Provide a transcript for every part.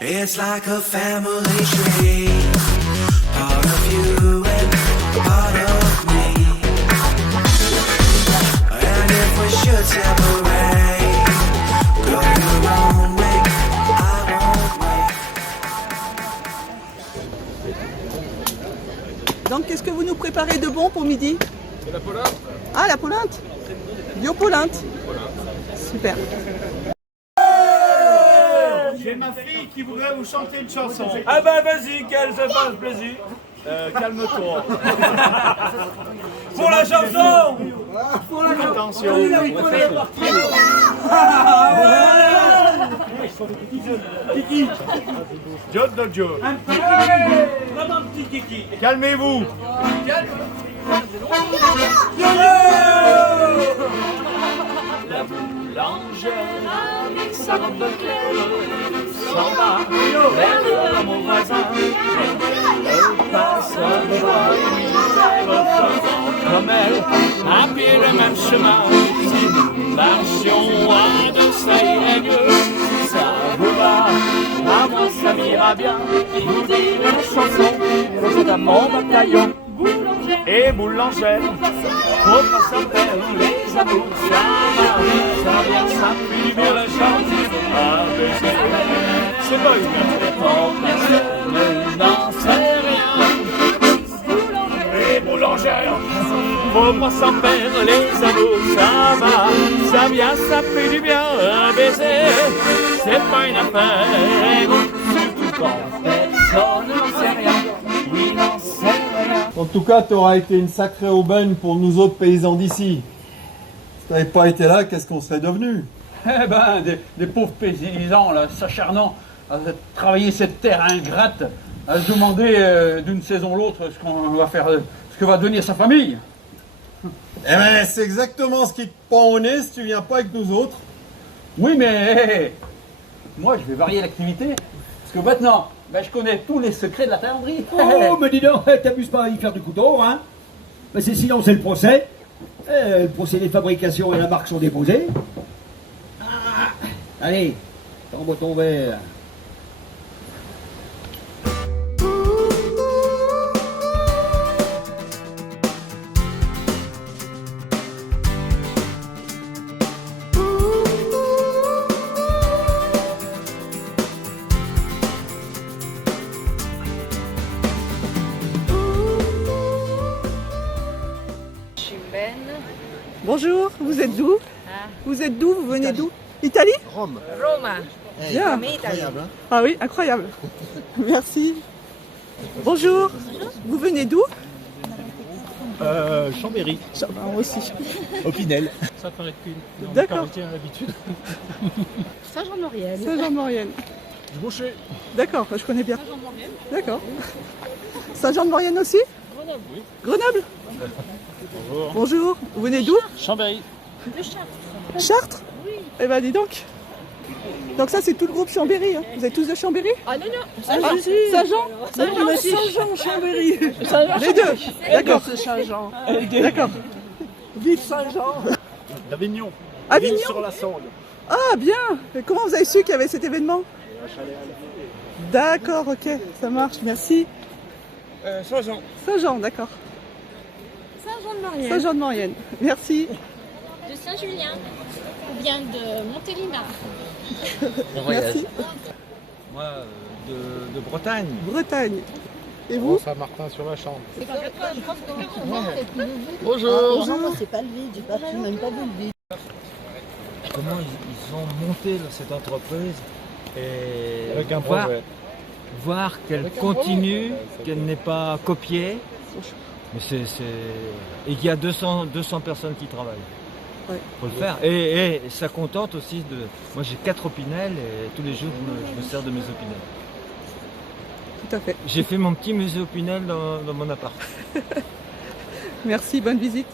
It's like a family tree, part of you and part of me. And if we should separate, go your own way, I won't wait. Donc qu'est-ce que vous nous préparez de bon pour midi? C'est la polenta. Ah, la polenta. Bio-polenta. Super. J'ai ma fille qui voudrait vous chanter une chanson. Ah bah vas-y, qu'elle se fasse plaisir. Calme-toi. Pour la chanson. Attention. Kiki. John de Joe. Vraiment petit kiki. Calmez-vous. La boulangère avec sa robe claire s'en va vers mon voisin. Elle passe comme elle a pris le même chemin. Si nous marchions à de ça irait mieux. Si ça vous va, à moi ça m'ira bien. Vous dites une chanson, c'est à mon bataillon. Et boulangère. Faut pas s'en faire les amours, ça vient, ça pue bien la chance. C'est pas une N'en sait rien. Et boulangère. Faut pas s'en faire les amours, ça va, ça vient, ça fait du bien. Un baiser, c'est pas une affaire. Surtout quand personne n'en sait rien. Oui, n'en sait rien. En tout cas, tu auras été une sacrée aubaine pour nous autres paysans d'ici. Si tu n'avais pas été là, qu'est-ce qu'on serait devenus? Eh ben, des pauvres paysans, là, s'acharnant à travailler cette terre ingrate, à se demander d'une saison à l'autre ce qu'on va faire, ce que va devenir sa famille. Eh ben, c'est exactement ce qui te pend au nez si tu viens pas avec nous autres. Oui, mais moi, je vais varier l'activité, parce que maintenant, ben, je connais tous les secrets de la tendrie. Oh, mais dis donc, t'abuses pas à y faire du couteau, hein? Mais sinon, c'est le procès. Le procès des fabrications et la marque sont déposés. Ah, allez, tombe ton verre. Bonjour, vous êtes d'où? Vous êtes d'où? Vous venez d'où? Italie? Rome. Roma. Bien. Incroyable, hein? Ah oui, incroyable. Merci. Bonjour, vous venez d'où? Chambéry. Moi aussi. Opinel. Ça paraît qu'une. D'accord. L'habitude. Saint-Jean-de-Maurienne. Saint-Jean-de-Maurienne. Du Boucher. D'accord, je connais bien. D'accord. Saint-Jean-de-Maurienne aussi? Grenoble, oui. Grenoble? Bonjour. Bonjour, vous venez d'où? Chambéry. De Chartres. Chartres? Oui. Eh ben dis donc. Donc ça c'est tout le groupe Chambéry, hein. Vous êtes tous de Chambéry? Ah non, non. Saint-Jean? Saint-Jean, Chambéry. Les deux? D'accord. C'est Saint-Jean. D'accord. Vive Saint-Jean. D'Avignon. Avignon? Sur la Sonde. Ah bien. Et comment vous avez su qu'il y avait cet événement? D'accord, ok, ça marche, merci. Saint-Jean. Saint-Jean, d'accord. Saint-Jean-de-Maurienne. Saint-Jean-de-Maurienne, merci. De Saint-Julien ou bien de Montélimar. Merci. Moi, de Bretagne. Bretagne. Et vous? Saint-Martin-sur-la-Chambre. Bonjour. Bonjour. C'est pas le vide, j'ai même pas vu le vide. comment ils ont monté cette entreprise et Avec un projet. voir qu'elle continue, qu'elle n'est pas copiée. Mais et qu'il y a 200 personnes qui travaillent. Ouais. Pour le faire. Et ça contente aussi de... Moi j'ai 4 opinels et tous les jours je me sers de mes opinels. Tout à fait. J'ai fait mon petit musée opinel dans mon appart. Merci, bonne visite.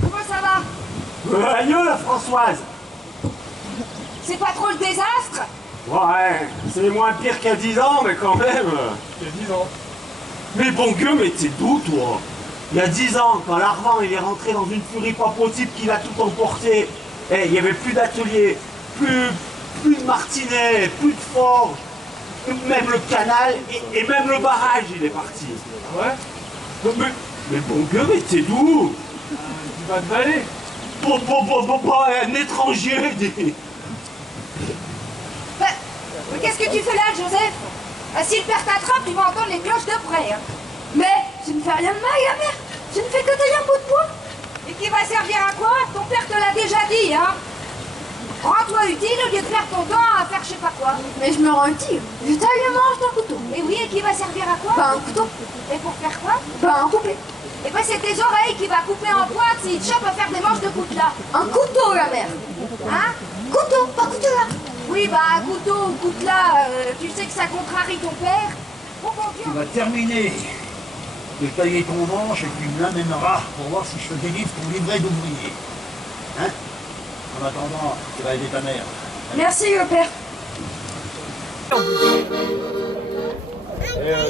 Comment ça va? Aïe la Françoise. C'est pas trop le désastre? Ouais, c'est moins pire qu'il y a 10 ans, mais quand même. Il y a 10 ans. Mais bon Dieu, mais t'es d'où toi? Il y a 10 ans, quand l'Arvan il est rentré dans une furie pas possible qu'il a tout emporté, il n'y avait plus d'atelier, plus de martinet, plus de forge, même le canal et même le barrage il est parti. Ouais. Mais bon Dieu, mais t'es d'où? Tu vas te balader. Un étranger. Mais qu'est-ce que tu fais là, Joseph? Ah, si le père t'attrape, il va entendre les cloches de près. Hein. Mais tu ne fais rien de mal, la mère. Tu ne fais que tailler un bout de bois. Et qui va servir à quoi? Ton père te l'a déjà dit, hein. Rends-toi utile au lieu de faire ton temps à faire je sais pas quoi. Mais je me rends utile. Je taille le manche d'un couteau. Et oui, et qui va servir à quoi? Bah un couteau. Et pour faire quoi? Bah un couplet. Et ben c'est tes oreilles qui va couper en pointe s'il te chope à faire des manches de coutelas. Un couteau, la mère. Hein? Couteau, pas coutelas. Oui, bah un couteau ou coutelas, tu sais que ça contrarie ton père. Oh mon Dieu. Tu vas terminer de tailler ton manche et tu me l'amèneras pour voir si je te délivre ton livret d'ouvrier. Hein? En attendant, tu vas aider ta mère. Merci, le père.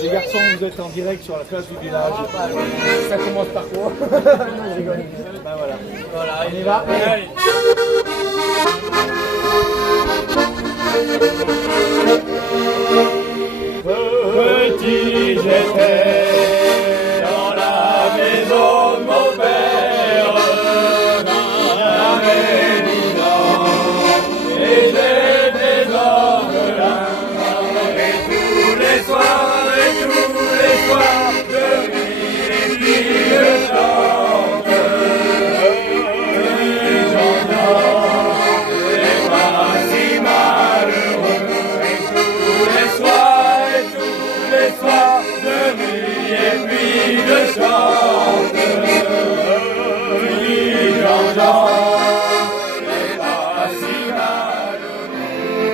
Les garçons, vous êtes en direct sur la place du village. Ça commence par quoi? Non, je rigole. Ben voilà. Voilà, on y va. Allez. Petit j'étais dans la maison de mon père, j'avais 10 ans et j'étais orphelin. Et tous les soirs, je vis et puis je chante. Et j'entends les bras si malheureux. Et tous les soirs, je vis et puis je chante. Puis j'entends les bras si malheureux.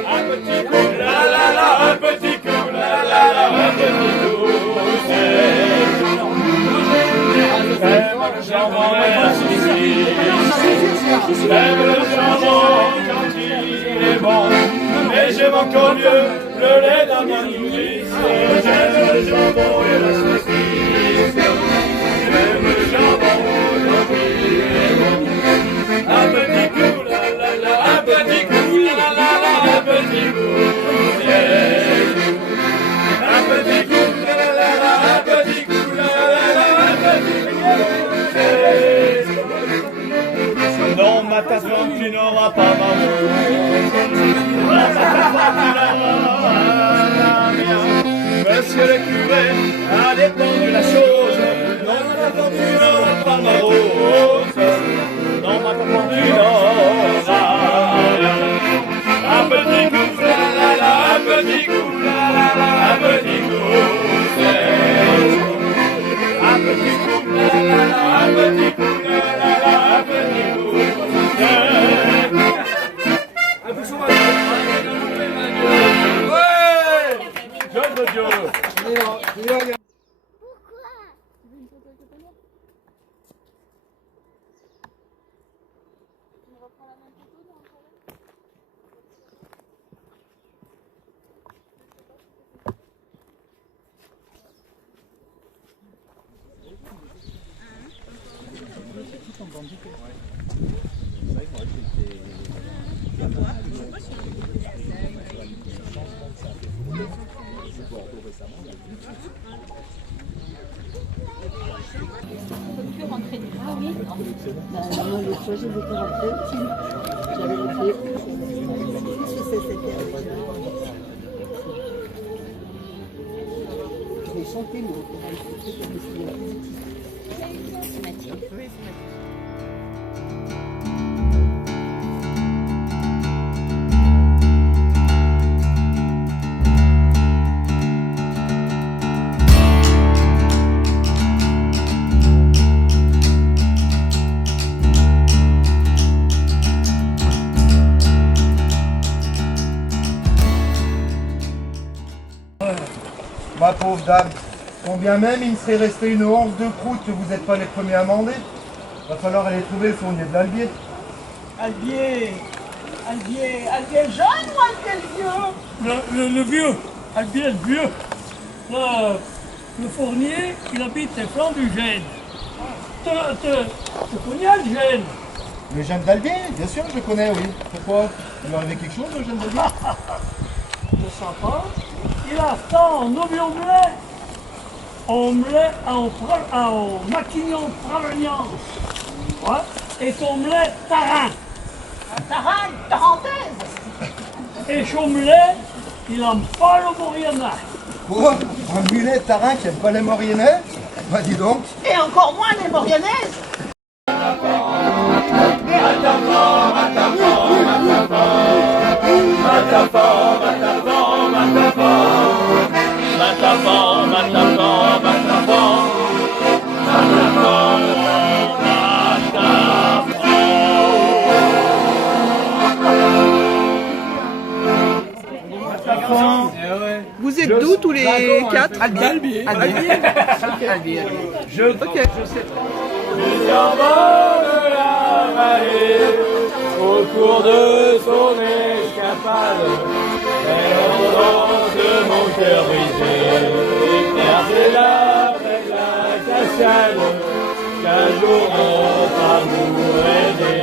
Un petit coup, la la la, un petit coup, la la la, un petit coup, c'est tout. J'aime le charbon j'aime le charbon quand il est bon, mais j'aime encore mieux le lait dans ma nourrice. J'aime le jambon et la saucisse. J'aime le jambon quand il est bon. Un petit coup, la la la, un petit coup, la la la, un petit coup, yeah. Un petit coup, la la la, un petit coup, la la la, un petit coup, yeah. Non, ma tasse blanche, tu n'auras pas ma Monsieur le curé a dépendu la chose. Non, ma tante, tu n'auras pas ma rose. Non, ma tante, tu n'auras rien. Un petit coup, la la la, un petit coup, la la la, un petit coup, c'est un petit coup, la la la, un petit coup, la la la, un petit coup, Jeune de Dieu. Ah oui. Moi, le projet j'étais rentrée aussi. J'avais fait. Qu'est-ce que c'était avec Ma pauvre dame, combien même il serait resté une once de croûte que vous n'êtes pas les premiers à mander, va falloir aller trouver le fournier de l'Albier. Albier jeune ou Albier le vieux? Le vieux, Albier le vieux. Le fournier, il habite les flancs du Gênes. Tu connais le Gênes? Le jeune d'Albier, bien sûr je le connais, oui. Pourquoi? Il lui arrivait quelque chose, le jeune d'Albier? Je sens pas. Il a ça en omelette, en maquignon pravenance. Ouais. Et son omelette tarin. Tarin, tarentaise. Et son omelette, il aime pas le Mauriennais. Quoi? Un mulet tarin qui aime pas les Mauriennais? Bah dis donc. Et encore moins les Mauriennaises. Vous êtes d'où tous les quatre? Albier. Je sais pas. De la vallée, au cours de son escapade, elle danse de mon cœur brisé, percé là près de la cascade, qu'un jour notre amour est né.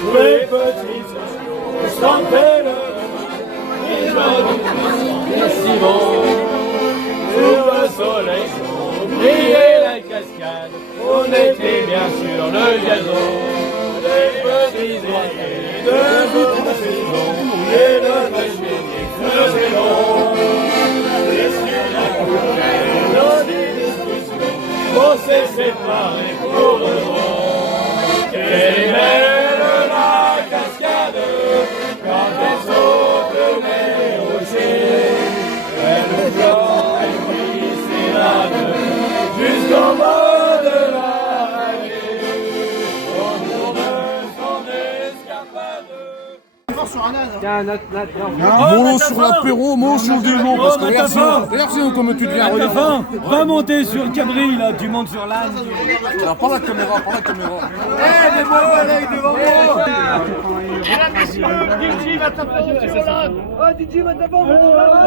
Tous les petits sentaient le joyeux, si bon, sur le soleil chaud, brillait la cascade. On était bien sur le gazon, des petits oiseaux de toute la saison, et le pêcher faisait long. Et sur la coulée, nos discussions, on s'est séparés pour de bon. Quelle est belle la cascade, quand elle saute les rochers, elle nous plante, elle brille ses lames, jusqu'en bas. Mon sur l'apéro, mon sur le déjeuner, parce que regarde comme tu deviens relevant. Va monter sur le cabri là, tu montes sur l'âne. Alors par la caméra, Eh les beaux, allez devant moi. Mesdames, messieurs, DJ va taper sur l'âne. Oh, DJ va taper sur l'âne.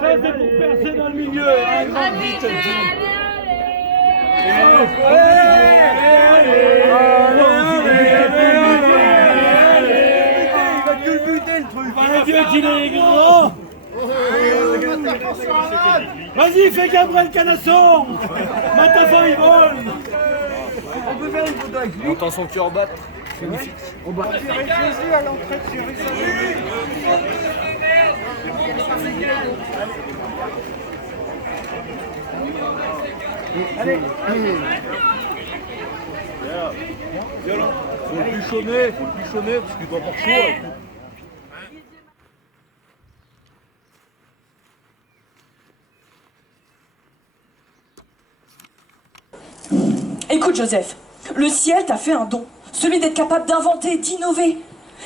Ça c'est pour percer dans le milieu, hein, grande vite. Dieu qu'il est grand. Vas-y, fais Gabriel Canasson. Matafan, il vole. On peut faire une photo avec lui. On entend son cœur battre. C'est magnifique. On va faire plaisir à l'entrée de Jérusalem. Allez, allez. Viens là. Faut le bûchonner, parce qu'il doit avoir chaud. Écoute Joseph, le ciel t'a fait un don, celui d'être capable d'inventer, d'innover.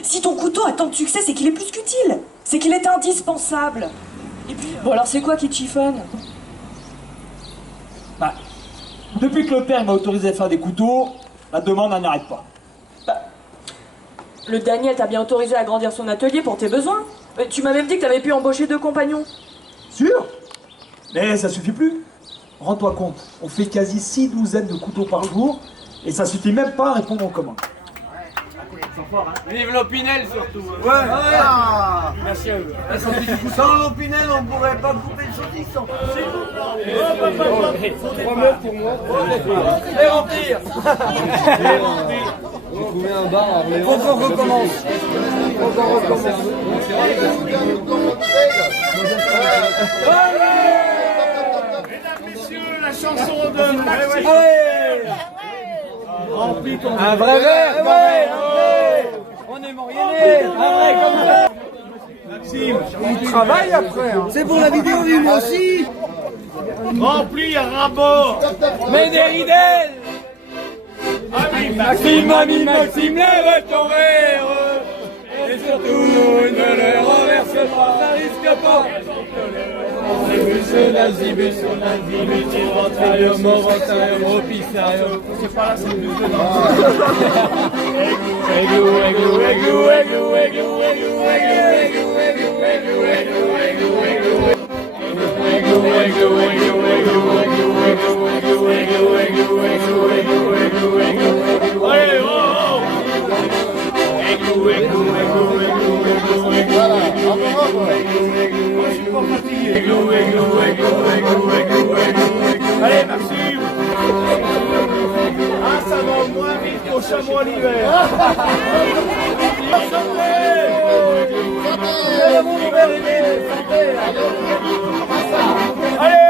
Si ton couteau a tant de succès, c'est qu'il est plus qu'utile, c'est qu'il est indispensable. Et puis, bon alors c'est quoi qui te chiffonne? Bah, depuis que le père m'a autorisé à faire des couteaux, la demande n'arrête pas. Bah, le Daniel t'a bien autorisé à agrandir son atelier pour tes besoins. Tu m'as même dit que t'avais pu embaucher 2 compagnons. Sûr? Mais ça suffit plus. Rends-toi compte, on fait quasi 6 douzaines de couteaux par jour, et ça suffit même pas à répondre aux commandes. Vive l'Opinel surtout. Ouais, ah. Merci à eux. Sans l'Opinel, on pourrait pas couper le saucisson. C'est tout. 3 mètres pour moi. Et remplir. J'ai trouvé un bar à Orléans. Faut qu'on recommence. Faut qu'on recommence. Mesdames, messieurs, la chanson de Maxime. Remplis ton Un vrai verre, ouais. On est moyenné. Un vrai comme ça. Maxime, Il travaille après. Hein. C'est pour la vidéo, lui aussi. remplis un rabot. Mais des ridelles. Ah oui, Maxime, mamie, Maxime, lève ton verre. Et surtout, ne le renverse pas, ça risque pas. C'est l'azibus, il ventarium, opiciarium. c'est pas là, c'est plus de Aiglou, aiglou, aiglou, aiglou, aiglou, Allez, Maxime. Ah, ça va moins vite qu'au chamois l'hiver. Allez,